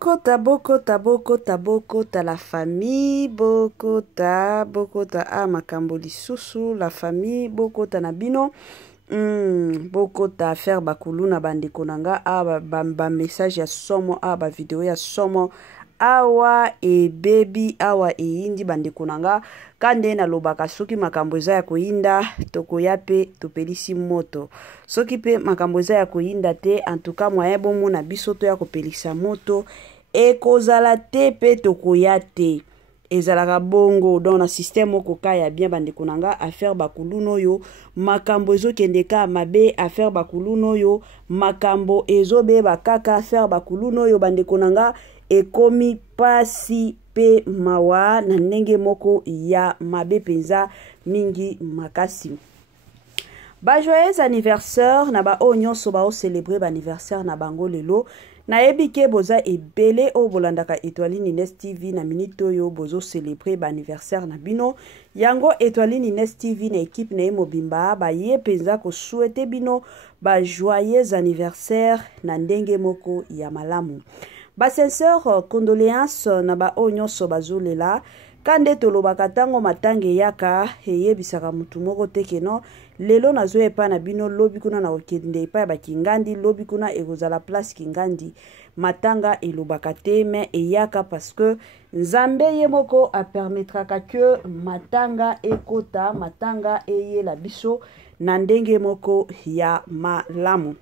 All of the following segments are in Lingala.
Bokota, bokota, bokota, bokota, la famille, bokota, bokota, makambo lisusu, la famille, bokota na bino, bokota, faire bakulu na bandeko nanga, ba message ya somo, ba video ya somo, awa e baby, awa e indi bandeko nanga, kande na lobaka soki makambo eza ya koyinda, tokoya pe topelisi moto. Soki pe makambo eza ya koyinda te, en tout cas moyen bomo na biso to ya kopelisa moto, e kozala te pe tokoya te. Ezalaka bongo, dans na système moko kaya bien bandeko nanga, affaire bakulu no yo, makambo ezo kendeka mabe, affaire bakulu no yo, makambo ezo be bakaka, affaire bakulu no yo bandeko nanga, ekomi pasi pe mawa na ndenge moko ya mabe penza mingi makasi. Ba joyeux anniversaire na ba nyonso ba o célébrer ba anniversaire na bango lelo. Na ebike boza ebele o bolandaka Étoile Nines TV na minito yo bozo célébrer ba anniversaire na bino. Yango Étoile Nines TV na équipe na mobimba ba ye penza ko souhaiter bino ba joyeux anniversaire na ndenge moko ya malamu. Ba sincère condoléances na ba nyonso bazolela. Kande tolobaka tango matange yaka eyebisaka mutu moko teke no lelo nazo epa na bino lobi kuna na okende epa ba kingandi lobi kuna ekozala place kingandi matanga elobaka te mais eyaka parce que nzambe ye moko a permettraka que matanga ekota matanga eyela biso na ndenge moko ya malamu.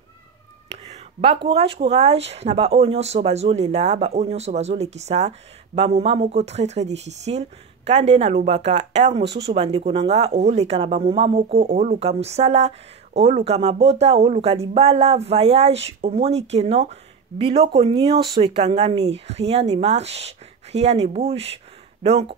Ba courage na ba nyonso bazolela ba nyonso bazolekisa ba moment moko très difficile kande na lobaka mosusu bandeko nanga oleka na ba moment moko oluka musala oluka mabota oluka libala voyage omoni que non biloko nyonso ekangami, rien ne marche, rien ne bouge, donc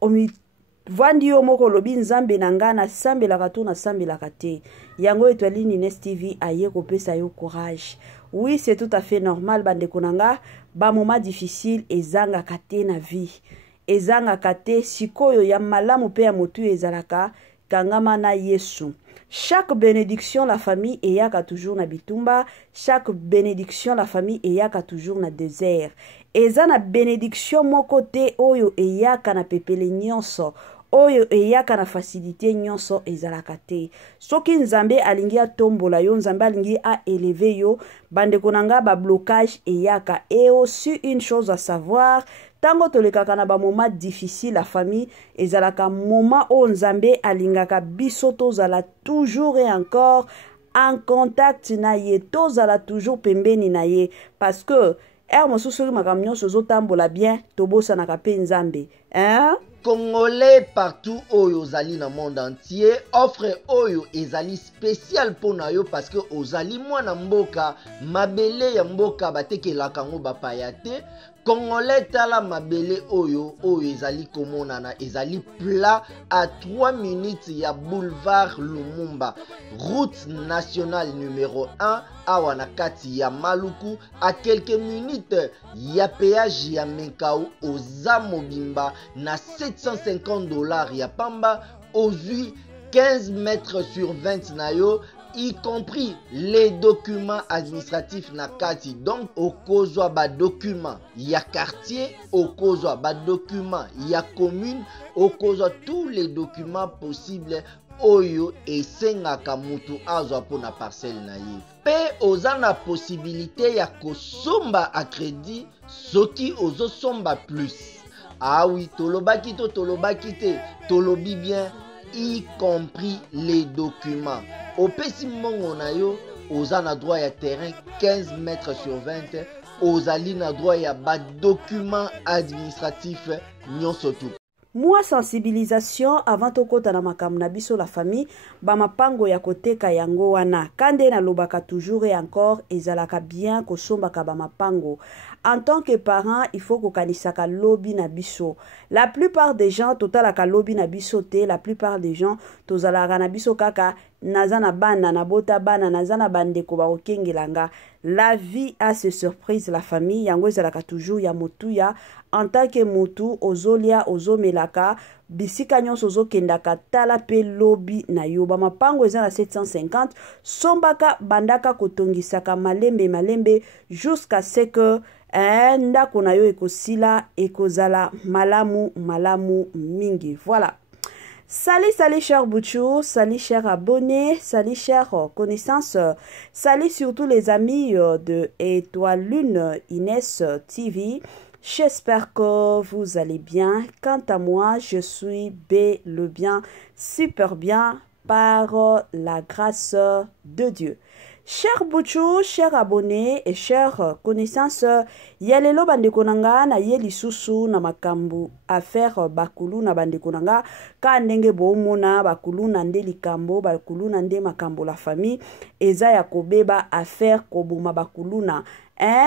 vandi yo moko lobi nzambe nanga na sambelaka to na sambelaka te. Yango Étoile Nines TV aye kopesa yo courage. Oui, c'est tout à fait normal bandeko nanga, ba moment difficile ezanga kate na vie. Ezanga kate sikoyo ya malamu pe ya motu ezalaka kangama na Yesu. Chaque bénédiction la famille eyaka toujours na bitumba, chaque bénédiction la famille eyaka toujours na désert. Eza na bénédiction moko te oyo eyaka na pepele nyonso. Oyo eyaka na facilité nyonso ezalaka te. Soki nzambe alingi atombola yo, nzambe alingi a élever yo, bandeko nanga ba blocage eyaka. Et aussi une chose à savoir, tango tolekaka na ba moment difficile la famille ezalaka moment o nzambe alingaka biso tozala toujours et encore en contact na ye, tozala toujours pembeni na ye parce que mosusu makambo nyonso zotambola bien tobosanaka pe nzambe. Congolais partout oyo ozali na monde entier, offre oyo ezali spécial pona yo parce que ozali mwana mboka mabele ya mboka batekelaka ngo bapaya te. Congolais tala mabele oyo ezali komonana ezali plat à 3 minutes ya boulevard Lumumba, route nationale numéro 1 awa na kati ya Maluku, à quelques minutes ya péage ya Menkau oza mobimba na $750 ya pamba, ozui 15 mètres sur 20 na yo, y compris les documents administratifs na kati. Donc okozwa ba document ya quartier, okozwa ba document ya commune, okozwa tous les documents possibles oyo esengaka mutu azwa pona parcelle na ye. Pe oza na possibilité ya kosomba a crédit soki ozo somba plus. Ah oui, tolobaki to tolobaki te, tolobi bien, y compris les documents. Opesi mongo na yo, oza na droit ya terrain 15 mètres sur 20, ozali na droit ya ba document administratif nyonso tu. Moi sensibilisation avant tokota na makambo na biso la famille, ba mapango ya koteka yango wana. Kande na lobaka toujours et encore ezalaka bien kosombaka ba mapango. En tant que parent, il faut kokanisaka lobi na biso. La plupart des gens totalaka lobi na biso te, la plupart des gens tozalaka na biso kaka nazana bana na bota bana nazana bandeko ba okengelanga. La vie a ses surprises la famille, yango ezalaka toujours ya motuya en tant que motu ozolia ozomelaka bisika nyonso ozokendaka tala pe lobi na yo. Ba mapango eza na 750 sombaka bandaka kotongisaka malembe jusqu'à ce que ndako na yo ekosila ekozala malamu malamu mingi. Voilà. Salut, salut chers Bouchou, salut chers abonnés, salut chers connaissances, salut surtout les amis de Étoile Lune Inès TV. J'espère que vous allez bien. Quant à moi, je suis le bien, super bien par la grâce de Dieu. Chers Bouchou, chers abonnés et chers connaissances, yalelo bandeko nanga na ye lisusu na makambu affaire bakulu na bandeko nanga ka ndenge bomona bakulu na nde likambo bakulu na nde makambo la famille eza ya kobeba affaire kobuma bakulu na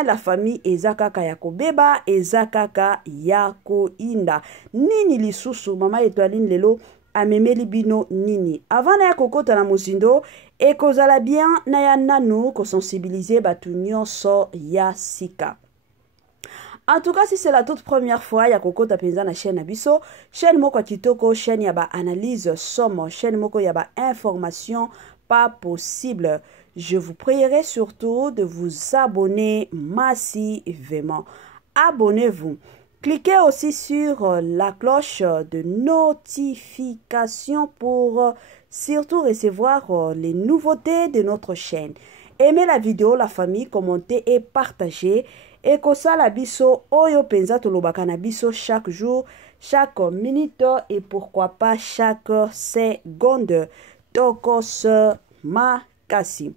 la famille eza kaka ya kobeba eza kaka ya koinda nini lisusu mama Étoiline lelo amemeli bino nini avant na ya kokota na mozindo ekozala bien na ya nanu ko sensibiliser batu nyonso ya sika. En tout cas, si c'est la toute première fois ya kokota penza na chaîne abiso, chaîne moko kitoko, chaîne ya ba analyse somme, chaîne moko ya ba information pas possible. Je vous prierai surtout de vous abonner massivement. Abonnez-vous. Cliquez aussi sur la cloche de notification pour surtout recevoir les nouveautés de notre chaîne. Aimez la vidéo, la famille, commentez et partagez. Et kosala biso oyo penza tolobaka na biso chaque jour, chaque minute et pourquoi pas chaque seconde. Tokos makasi.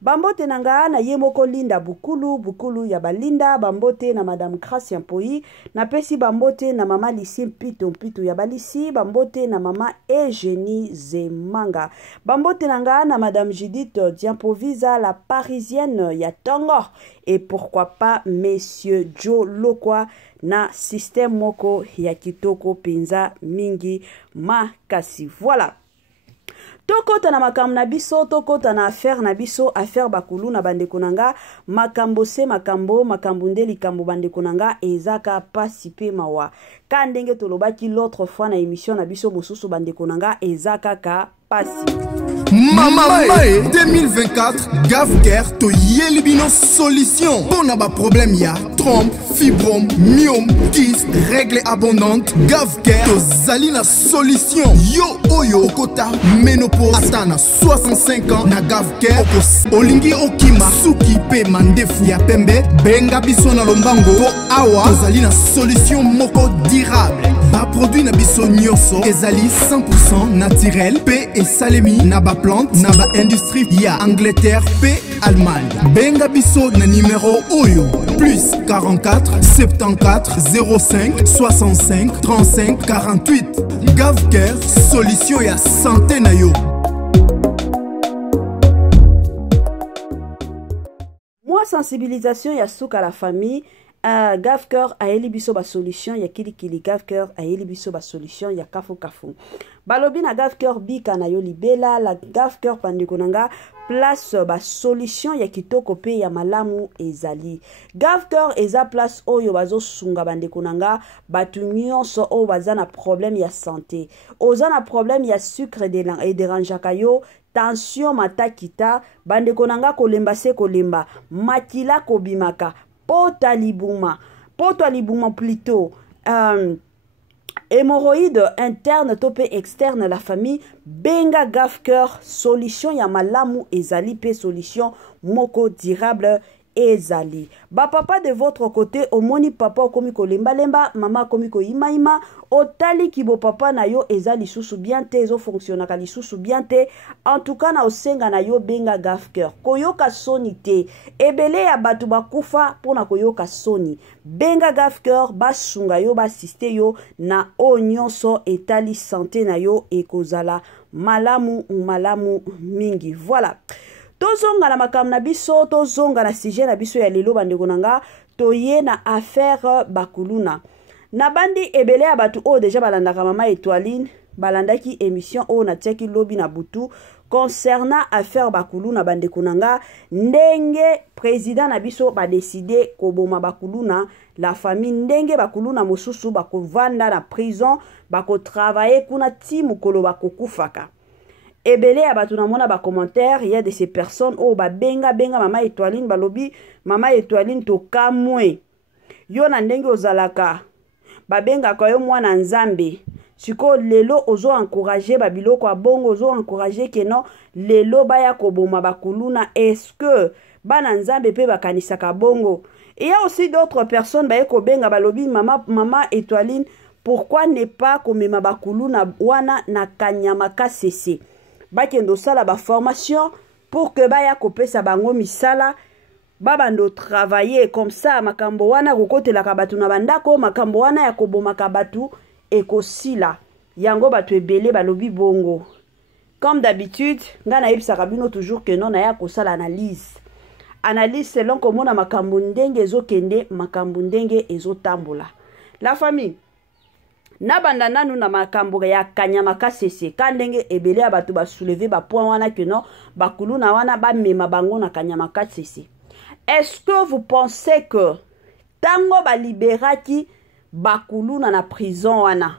Bambote nanga na ye moko linda bukulu ya balinda bambote na madame Gracia Mpoi na pesi bambote na mama Lisi Mpito ya balisi bambote na mama Eugénie Zemanga bambote nanga na madame Judith Diampovisa la parisienne ya Tongo et pourquoi pas monsieur Joe Lokwa na système moko ya kitoko penza mingi makasi. Voilà. Tokota na makambo na biso, tokota na affaire na biso, affaire bakulu na bandeko nanga, makambo se makambo, makambo nde likambo bandeko nanga, ezaka pasi pe mawa. Ka ndenge tolobaki l'autre fois na émission na biso mosusu bandeko nanga, ezaka ka pasi. Mama 2024 Gavker to yelibino solution. Bon aba problème ya trompe, fibrome, myome, kyste, règle abondante. Gavker to zalina solution. Yo oyo kota ménopause atana 65 ans na Gavker olingi okima suki pe mandefu ya pembe benga biso na lombango po awa to zalina solution moko durable. Ba produit na biso nyonso ezali 100% naturel pe esalemi na ba plante na ba industrie ya Angleterre pe Allemagne. Benga biso na numéro oyo plus 44 74 05 65 35 48. Gavker solution ya santé na yo. Moi sensibilisation ya suka la famille. Gavker a elibiso ba solution ya kilikili Gavker a elibiso ba solution ya kafu. Balobi na Gavker bika na yo libela la Gavker pandeko nanga place ba solution ya kitoko pe ya malamu ezali. Gavker eza place oyo bazo sunga bandeko nanga batu nyonso o bazana problème ya santé. Ozana problème ya sucre et dérangeaka yo. Tension matakita bandeko nanga kolemba se kolemba makila kobimaka poto libuma plutôt hémorroïde interne topé externe la famille benga Gavker solution ya malamu ezali pe solution moko durable ezali. Ba papa de votre côté omoni papa komi ko lemba mama komi ko ima otali kibo papa na yo ezali susu bien te ezo fonctionner kali susu bien te en tout cas na osenga na yo benga Gavker koyoka soni te ebele ya batu bakufa pona koyoka soni benga Gavker basunga yo basiste yo na onyonso etali santé na yo ekozala malamu mingi. Voilà. Tozonga na makambo na biso, tozonga na sujet na biso ya lelo bandeko nanga, toye na affaire bakuluna. Na bandi ebele ya batu o deja balandaka mama Étoiline, balandaki émission o na tiaki lobi na butu concernant affaire bakuluna bandeko nanga, ndenge président na biso ba décider koboma bakuluna, la famille ndenge bakuluna mosusu bakovanda na prison, bako travailler kuna ti mukolo bakokufaka. Ebele ya batu na mona ba commentaire, il y a de ces personnes oh ba benga mama Étoiline balobi mama Étoiline to kamwe yo na ndenge ozalaka babengaka yo mwana nzambe siko lelo ozo encourager babiloko abongo ozo encourager que non lelo baya koboma bakuluna est-ce que bana nzambe pe bakanisaka bongo. Il y a aussi d'autres personnes baye kobenga balobi mama Étoiline pourquoi ne pas komema bakuluna wana na kanyama kasese bakendo sala ba formation pour que baya kopesa bango misala babando travailler comme ça makambo wana kokotelaka batu na bandako makambo wana ya kobomaka batu ekosila yango batu ebele balobi bongo. Comme d'habitude nga na yebisaka bino toujours que non na ya kosala analyse selon komona makambo ndenge ezokende makambo ndenge ezotambola. La famille na banda nanu na makambo ya kanyama kasese ka ndenge ebele ya batu basoulever ba point wana que non bakuluna wana bamema bango na kanyama kasese. Est-ce que vous pensez que tango balibéraki bakuluna na prison wana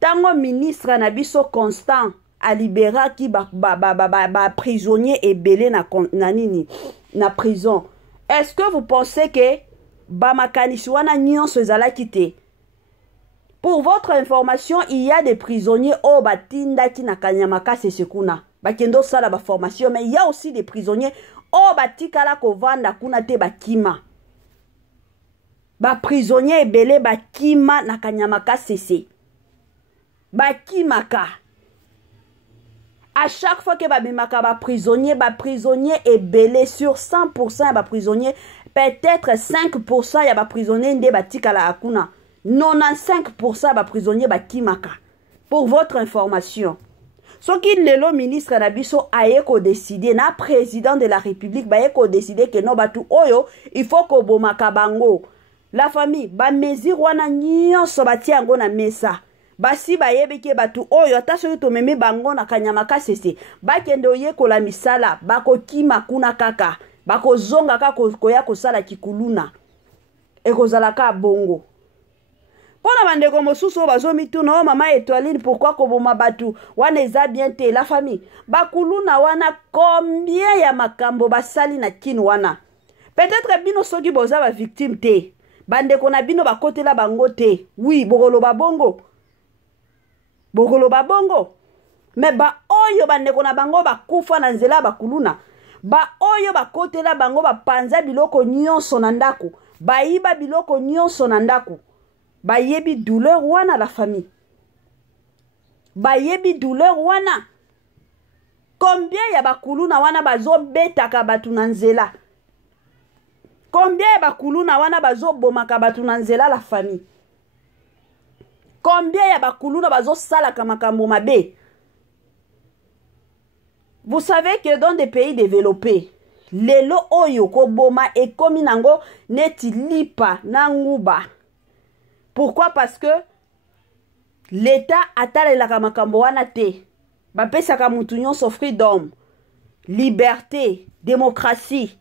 tango ministre na biso Constant a libéraki ba prisonnier ebele na nini na prison, est-ce que vous pensez que ba makanisi wana nyonso ezalaki te? Pour votre information, il y a des prisonniers au batindaki na kanyama kasese kuna bakendo sala ba formation, mais il y a aussi des prisonniers au batikala kovanda kuna te bakima ba prisonnier ebele bakima na kanyama kasese bakimaka. À chaque fois que ba prisonnier ebele sur 100% ba prisonnier peut-être 5% ya ba prisonnier nde batikala akuna 95% ba prisonnier bakimaka. Pour votre information, soki lelo ministre na biso aye ko décider na président de la République baye ko décider que no batu oyo il faut ko bomaka bango. La famille ba mesure wana nyonso batia yango na mesa basi bayebeke batu oyo ata soki tomemi bango na kanyama kasese bakende oyekola misala bakokima kuna kaka bakozonga kaka koya kosala kikuluna ekozalaka bongo. Pona bandeko mosusu bazomituna o mama Étoiline pourquoi koboma batu wana eza bien te. La famille bakuluna wana combien ya makambo basali na kinu wana peut-être bino soki boza ba victime te bandeko na bino bakotela bango te. Oui bokoloba bongo mais ba oyo bandeko na bango bakufa na nzela bakuluna ba oyo bakotela bango bapanza biloko nyonso na ndako bayiba biloko nyonso na ndako bayebi douleur wana. La famille bayebi douleur wana. Combien ya bakuluna wana bazobetaka batu na nzela, combien ya bakuluna wana bazobomaka batu na nzela. La famille combien ya bakuluna bazosalaka makambo mabe. Vous savez que dans des pays développés lelo oyo koboma ekomi nango neti lipa na nguba. Pourquoi? Parce que l'État atalelaka makambo wana te. Bapesaka mutu nyonso freedom, liberté, démocratie.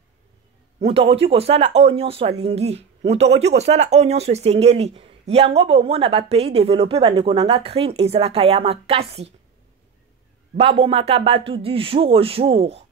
Mutokoki kosala o nyonso alingi, mutokoki kosala o nyonso esengeli. Yango bomona ba pays développés bandeko nanga crime ezalaka ya makasi. Babomaka batu du jour au jour.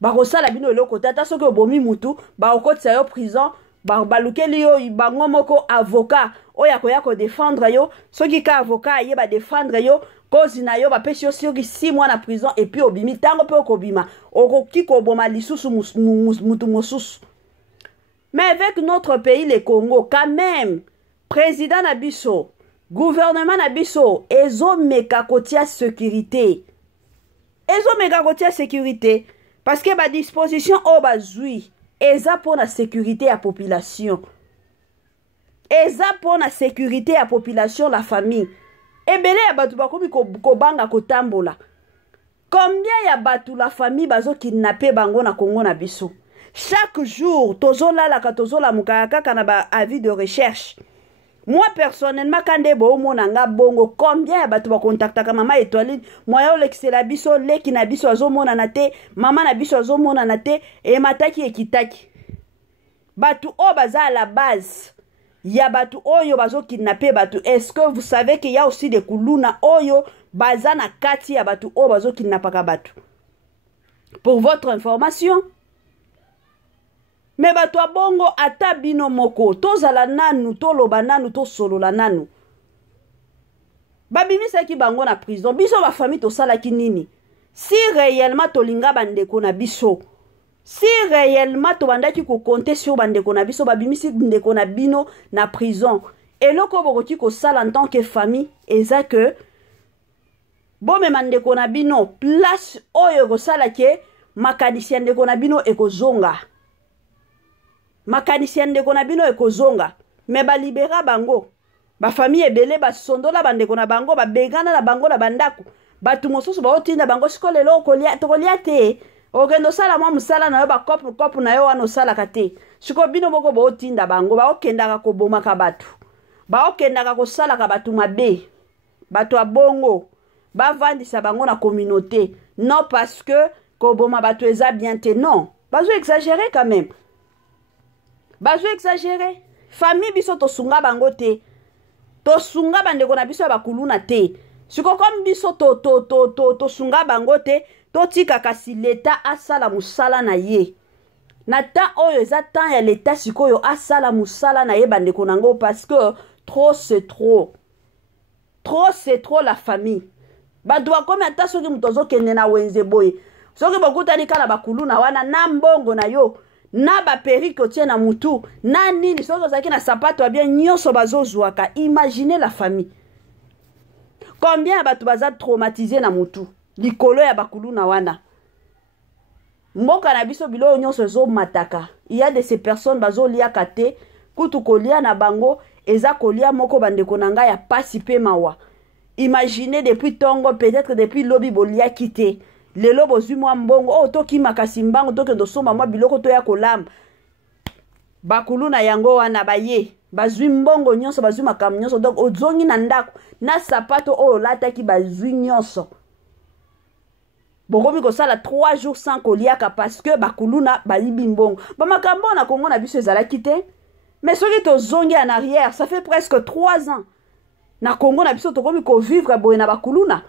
Bakosala bino eloko tata soki obomi mutu bakotisa yo prison. Balukeli yo bango moko avocat oya koya ko défendre yo soki ka avocat ye ba défendre yo cause na yo ba pesi yo soki 6 mois na prison et puis obimi tango pe okobima okoki ko boma lisusu mutu mosusu. Mais avec notre pays le Congo quand même président na biso gouvernement na biso ezo meka kotia sécurité parce que ba disposition o bazui eza pour la sécurité à population. Eza pour la sécurité à population. La famille. Ebele ya batu bakomi kobanga kotambola. Combien ya batu la famille bazo kidnapper bango na Congo na biso. Chaque jour tozola la katozola mukaka kana ba avis de recherche. Moi personnellement kande bo monanga bongo combien ya batu ba contactaka mama Étoiline moyo lexela biso leki na biso azomona na te mama na biso azomona na te e mataki ekitaki batu o baza à la base ya batu oyo bazo kidnapper batu. Est-ce que vous savez qu'il y a aussi des kuluna oyo baza na kati ya batu o bazo kidnappaka batu? Pour votre information. me bato ya bongo ata bino moko tozala nanu toloba nanu tosolola nanu babimisaki bango na prison biso bafamille tosalaki nini si réellement tolinga bandeko na biso si réellement tobandaki kokonte sur bandeko na biso babimisi ndeko na bino na prison eloko bokoki kosala en tant que famille eza que bomema ndeko na bino place oyo kosala ke makanisi ya ndeko na bino ekozonga makanisi ya ndeko na bino ekozonga me balibera bango bafamille ebele basondola bandeko na bango babengana na bango na bandako bato mosusu baotinda bango siko lelo tokolia te okende osala mwa mosala na yo bakopu na yo wana osalaka te siko bino moko baotinda bango baokendaka kobomaka bato baokendaka kosalaka bato mabe bato ya bongo bavandisa bango na communauté non parce que koboma bato eza bien te non bazo exagérer quand même bazo exagérer famille biso tosunga bango te tosunga bandeko na biso ya bakuluna te siko comme biso tosunga bango te totika kasi leta asala musala na ye na temps oyo eza temps ya leta sikoyo asala musala na ye bandeko nango parce que trop c'est trop la famille bato bakomi ata soki moto ozokende na wenze boye soki bokutani kala bakuluna wana na mbongo na yo na baperike otie na mutu na nini soki ozalaki na sapato ya bien nyonso bazozwaka imagine la famille combien ya bato baza traumatisé na mutu likolo ya bakuluna wana mboka na biso biloko nyonso ezomataka il y a de ces personnes bazoliaka te kutu kolia na bango eza kolia moko bandeko na ngai ya pasi mpe mawa imaginez depuis tongo peut-être depuis lobi boliaki te lelo bozwi mwa mbongo oyo tokimaka simbango tokende osomba mwa biloko toya kolamba bakuluna yango wana baye bazwi mbongo nyonso bazwi makambo nyonso donc ozongi na ndako na sapato oyo olataki bazwi nyonso bokomi kosala 3 jours sans koliaka parce que bakuluna bayibi mbongo bamakambo na Kongo na biso ezalaki te mais soki tozongi en arrière ça fait presque 3 ans na Congo na biso tokomi kovivre boye na bakuluna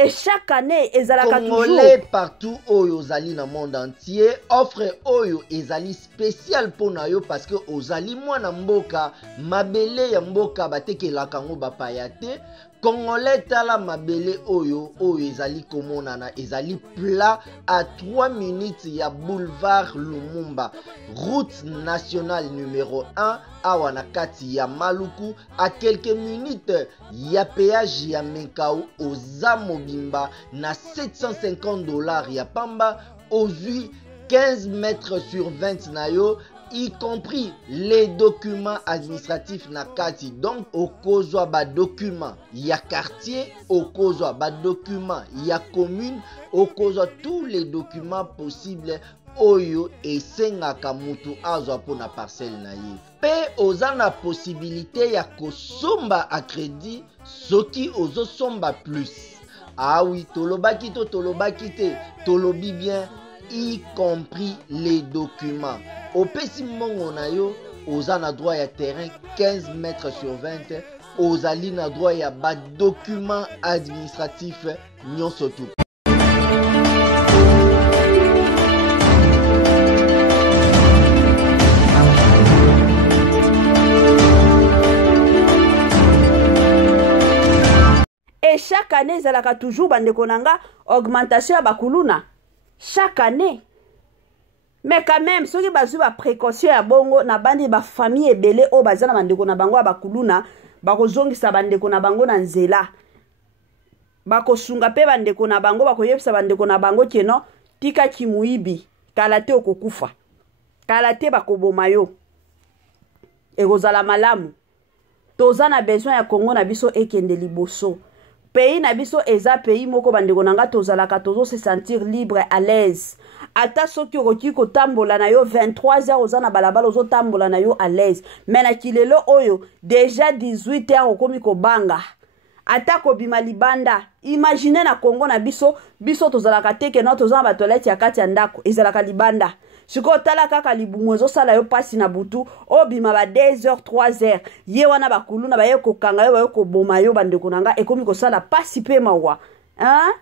et chaque année ezalaka toujours Congolais partout oyo ozali na monde entier offre oyo ezali spécial pona yo parce que ozali mwana mboka mabele ya mboka batekelaka ngo bapaya te Congolais tala mabele oyo ezali komonana ezali plat à 3 minutes ya boulevard Lumumba route nationale numéro 1 awa na kati ya Maluku à quelques minutes ya péage ya Menkau oza mobimba na $750 ya pamba ozui 15 mètres sur 20 na yo y compris les documents administratifs na kati donc okozwa ba documents ya quartier okozwa ba documents ya commune okozwa tous les documents possibles oyo esengaka mutu azwa pona parcelle na ye pe oza na possibilité ya kosomba a crédit soki ozosomba plus ah oui tolobaki te tolobi bien y compris les documents opesi mbongo na yo oza na droit ya terrain 15 mètres sur 20 ozali na droit ya ba document administratif nyonso tu et chaque année ezalaka toujours bandeko nanga augmentation ya bakuluna chaque année mais quand même soki bazwi ba précaution ya bongo na bandi ba famille ebele o bazana bandeko na bango ya bakuluna bakozongisa bandeko na bango na nzela bakosunga pe bandeko na bango bakoyebisa bandeko na bango keno tika kimuibi kala te okokufa kala te bakoboma yo ekozala malamu toza na besoin ya Congo na biso ekende liboso pays na biso eza pays moko bandeko nanga tozalaka tozo se sentir libre à l'aise ata soki okoki kotambola na yo 23 heures oza na balabala ozotambola na yo à l'aise mais na kilelo oyo déjà 18 heures okomi kobanga ata kobima libanda imagine na Congo na biso tozalaka teke no toza na batoilette ya kati ya ndako ezalaka libanda siko tala kaka libumu ezosala yo pasi na butu obima ba 2 heures 3 heures ye wana bakuluna baye kokanga yo baye koboma yo bandeko nanga ekomi kosala pasi pe mawa hein